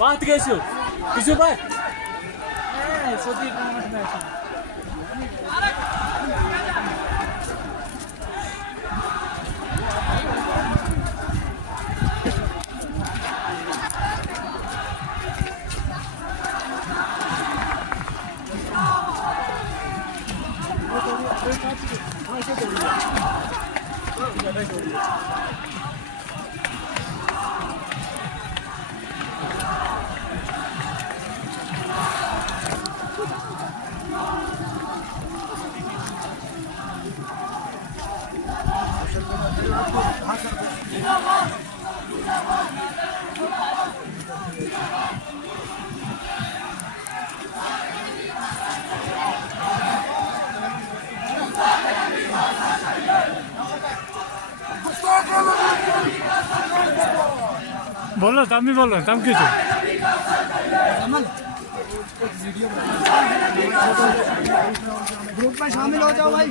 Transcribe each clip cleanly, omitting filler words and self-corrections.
Baht geçiyor. Güzel bak. बोलो तुम भी बोलो तुम क्यों ग्रुप में शामिल हो जाओ भाई।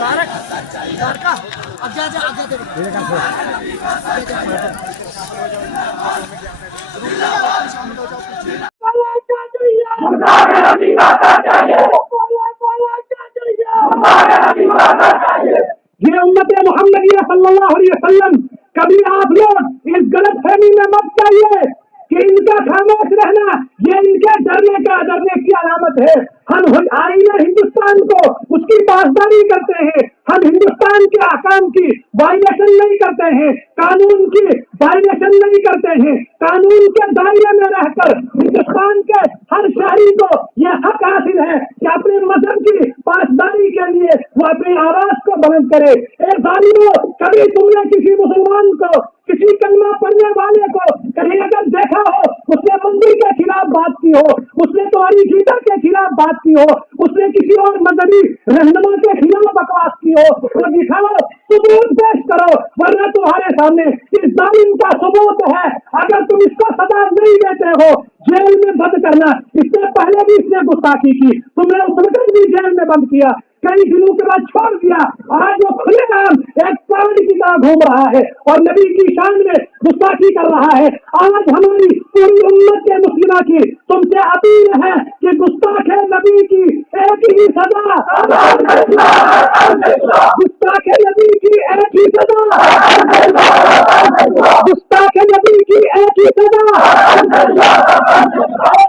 तारक तारका अब जा जा आगे ये उम्मत मोहम्मदिया सल्लल्लाहु अलैहि वसल्लम, कभी आप लोग इस गलत फहमी में मत जाइए कि इनका खामोश रहना ये इनके डरने की अलामत है। हम आईने हिंदुस्तान को उसकी पासदारी करते हैं, हम हिंदुस्तान के अहकाम की वायलेशन नहीं करते हैं, कानून की वायलेशन नहीं करते हैं। कानून के दायरे में रहकर हिंदुस्तान के हर शहरी को यह हक हासिल है कि अपने मजहब की पासदारी के लिए वो अपनी आवाज को बुलंद करे। ए जालिमों, कभी तुमने किसी मुसलमान को, किसी कलमा पढ़ने वाले को कहीं अगर देखा हो उसने मंदिर के खिलाफ बात की हो, उसने तुम्हारी गीता के खिलाफ बात की हो, उसने किसी और मजहबी रहनुमा के खिलाफ बकवास की हो, तो दिखाओ, सबूत पेश करो, वरना तुम्हारे सामने इस जालिम का सबूत है। अगर तुम इसको सजा नहीं देते हो जेल में बंद करना। इससे पहले भी इसने गुस्ताखी की, तुमने उस वक्त भी जेल में बंद किया, कई दिनों के बाद छोड़ दिया। आज वो खुलेआम एक पागल की तरह घूम रहा है और नबी की शान में गुस्ताखी कर रहा है। आज हमारी पूरी उम्मत के मुस्लिमा की तुमसे अपील है कि गुस्ताखे नबी की एक ही सजा, गुस्ताखे नबी की एक ही सजा, गुस्ताखे नबी की एक ही सजा।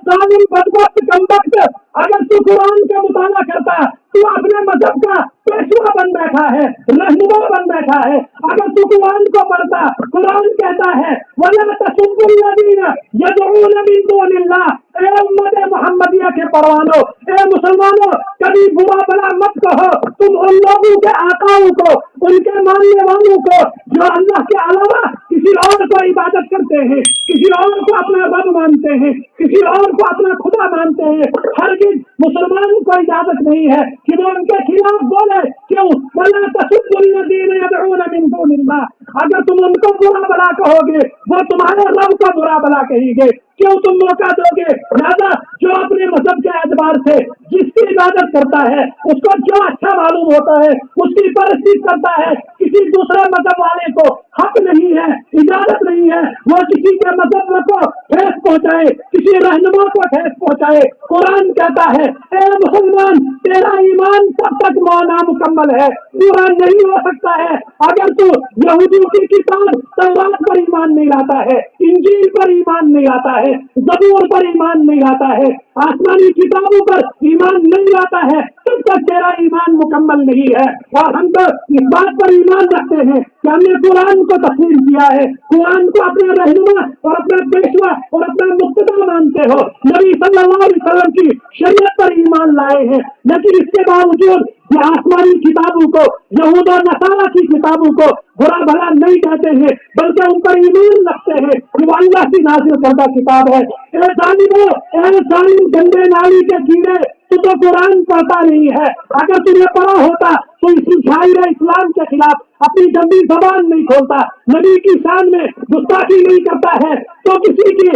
जालिम बदबख्त कमबख्त, अगर तू कुरान का मुताला करता, तू अपने मजहब का पेशवा बन बन बैठा है, रहनुमा बन बैठा है। अगर तू कुरान को पढ़ता, कुरान कहता है वला तसुब्बुल लज़ीना यदऊना मिन दूनिल्लाह, ए उम्मत मुहम्मदिया के परवानों, ए मुसलमानों, कभी बुरा भला मत कहो तुम उन लोगों के आकाओं को, उनके मानने वालों को जो अल्लाह के अलावा किसी और को इबादत करते हैं, किसी और को अपना रब मानते हैं, किसी और को अपना खुदा मानते हैं। हरगिज़ मुसलमानों को इजाजत नहीं है कि वो उनके खिलाफ बोले। क्यों? वला तसुब्बुल लज़ीना यदऊना मिन दूनिल्लाह, अगर तुम उनको बुरा भला कहोगे वो तुम्हारे रब को बुरा भला कहेंगे। क्यों तुम मौका दोगे? राजा जो अपने मजहब के एतबार से जिसकी इबादत करता है, उसको जो अच्छा मालूम होता है उसकी परस्ती करता है, किसी दूसरे मजहब वाले को हक नहीं है, इजाजत नहीं है वो किसी के मजहब को ठेस पहुंचाए, किसी रहनुमा को ठेस पहुंचाए। कुरान कहता है ए मुसलमान, तेरा ईमान तब तक नामुकम्मल है, पूरा नहीं हो सकता है अगर तू यहूदियों की किताब तौरात पर ईमान नहीं लाता है, इंजील पर ईमान नहीं लाता है, ज़बूर पर ईमान नहीं लाता है, आसमानी किताबों पर ईमान नहीं लाता है, तब तक तेरा ईमान मुकम्मल नहीं है। और हम तो इस बात पर ईमान रखते हैं कि हमने कुरान को तस्लीम किया है, कुरान को अपना रहनुमा और अपना पेशवा और अपना मुक्तदा मानते हो, नबी सल्लल्लाहु अलैहि वसल्लम की शरीयत पर ईमान लाए हैं। लेकिन इसके बावजूद ये आसमानी किताबों को, यहूद और नसारा की किताबों को बुरा भला नहीं कहते हैं, बल्कि उन पर ईमान रखते हैं कि वो अल्लाह की नाज़िल करदा किताब है। ए जालिम गंदे नाली के कीड़े, तू तो कुरान पढ़ता नहीं है। अगर तुमने पढ़ा होता तो इस शायर इस्लाम के खिलाफ अपनी गंदी जबान नहीं खोलता, नबी की शान में गुस्ताखी नहीं करता है, तो किसी की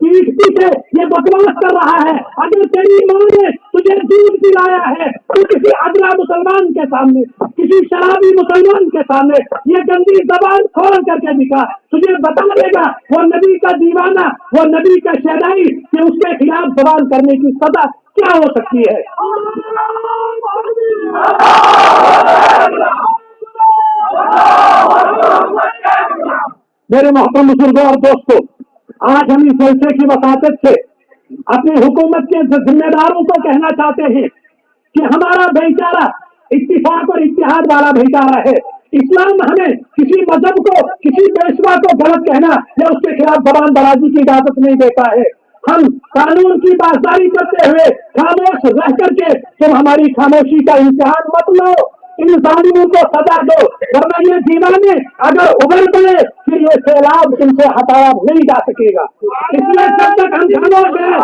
पीठ पीछे ये बकवास कर रहा है। अगर तेरी माँ ने तुझे दूध पिलाया है तो किसी अगला मुसलमान के सामने, किसी शराबी मुसलमान के सामने ये गंदी जबान खोल करके दिखा, तुझे बता देगा वो नबी का दीवाना, वो नबी का शहदाई कि उसके खिलाफ जबान करने की सजा क्या हो सकती है। मेरे मोहतरम बुजुर्गों और दोस्तों, आज हम इस जलसे की वसातत से अपनी हुकूमत के जिम्मेदारों को कहना चाहते हैं कि हमारा भाईचारा इत्तिफाक और इत्तिहाद वाला भाईचारा है। इस्लाम हमें किसी मजहब को, किसी पेशवा को गलत कहना या उसके खिलाफ जबान दराजी की इजाजत नहीं देता है। हम कानून की बाज़दारी करते हुए खामोश रह करके तुम हमारी खामोशी का इम्तिहान मत लो, इन जालिमों को सजा दो, वरना ये दीवाने अगर उभर पड़े फिर ये सैलाब इनसे हटाया नहीं जा सकेगा। इसलिए जब तक हम खामोश हैं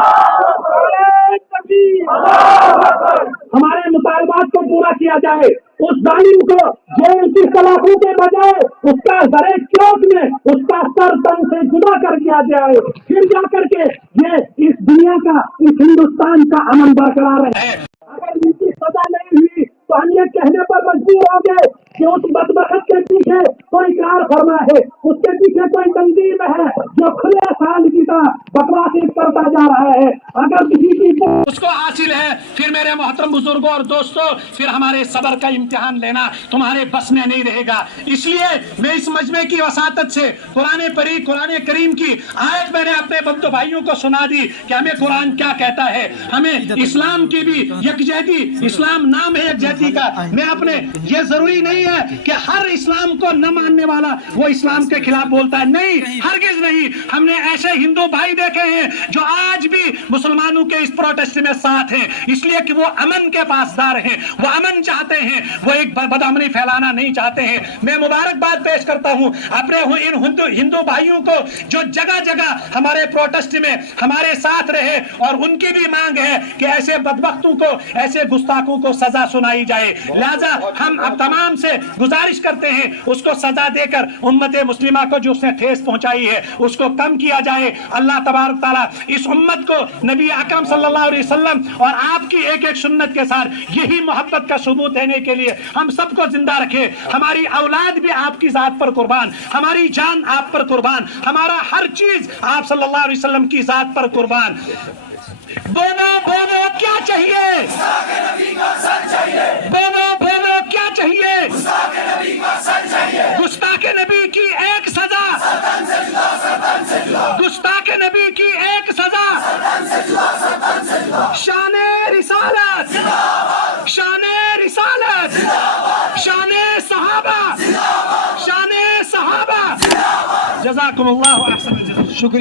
हमारे मुतालबात को पूरा किया जाए, उस जालिम को जेल की सलाखों के बजाय उसका जरे चौक में उसका सर तन से जुदा कर दिया जाए, फिर जाकर के ये इस दुनिया का, इस हिंदुस्तान का अमन बरकरार रहे। अगर इनकी सजा नहीं हुई तो हम ये कहने पर मजबूर हो गए कि उस बदबख्त के पीछे कोई कार फरमा है, उसके पीछे कोई तंजीम है जो खुले साल की तरह बकवासी करता जा रहा है। अगर किसी की उसको हासिल है, फिर मेरे मोहतरम बुजुर्गों और दोस्तों, फिर हमारे सब्र का इम्तिहान लेना तुम्हारे बस में नहीं रहेगा। इसलिए मैं इस मजमे की वसातत से कुरान करीम की आयत मैंने अपने बंधु भाइयों को सुना दी कि हमें कुरान क्या कहता है। हमें इस्लाम की भी यकजहती, इस्लाम नाम है यकजहती का। मैं अपने ये जरूरी नहीं है कि हर इस्लाम को न मानने वाला वो इस्लाम के खिलाफ बोलता है, नहीं, हरगिज नहीं। हमने ऐसे हिंदू भाई देखे हैं जो आज भी मुसलमानों के इस प्रोटेस्ट में साथ हैं, इसलिए कि वो अमन के पासदार हैं, वो अमन चाहते हैं, वो एक बदअमनी फैलाना नहीं चाहते हैं। मैं मुबारकबाद पेश करता हूं अपने इन हिंदू भाइयों को जो जगह जगह हमारे प्रोटेस्ट में हमारे साथ रहे, और उनकी भी मांग है कि ऐसे बदबख्तों को, ऐसे गुस्ताखों को सजा सुनाई जाए। लिहाजा हम अब तमाम से गुजारिश करते हैं उसको सजा देकर उम्मत मुस्लिमा को जो उसने ठेस पहुंचाई है उसको कम किया जाए। अल्लाह तबारक तआला इस उम्मत को नबी अकरम सल्लल्लाहु अलैहि वसल्लम और आपकी एक एक सुन्नत के साथ यही मोहब्बत का सबूत देने के लिए हम सबको जिंदा रखे। हमारी औलाद भी आपकी जात पर कुर्बान, हमारी जान आप पर कुर्बान, हमारा हर चीज आप सल्लल्लाहु अलैहि वसल्लम की जात पर कुर्बान। बोलो बोलो क्या चाहिए? बोलो बोलो क्या चाहिए? गुस्ताखे नबी की एक सजा, गुस्ताखे नबी की एक सजा। शान रिसालत, शान रिसालत, शान جزاکم اللہ احسن الجزا. شکریہ.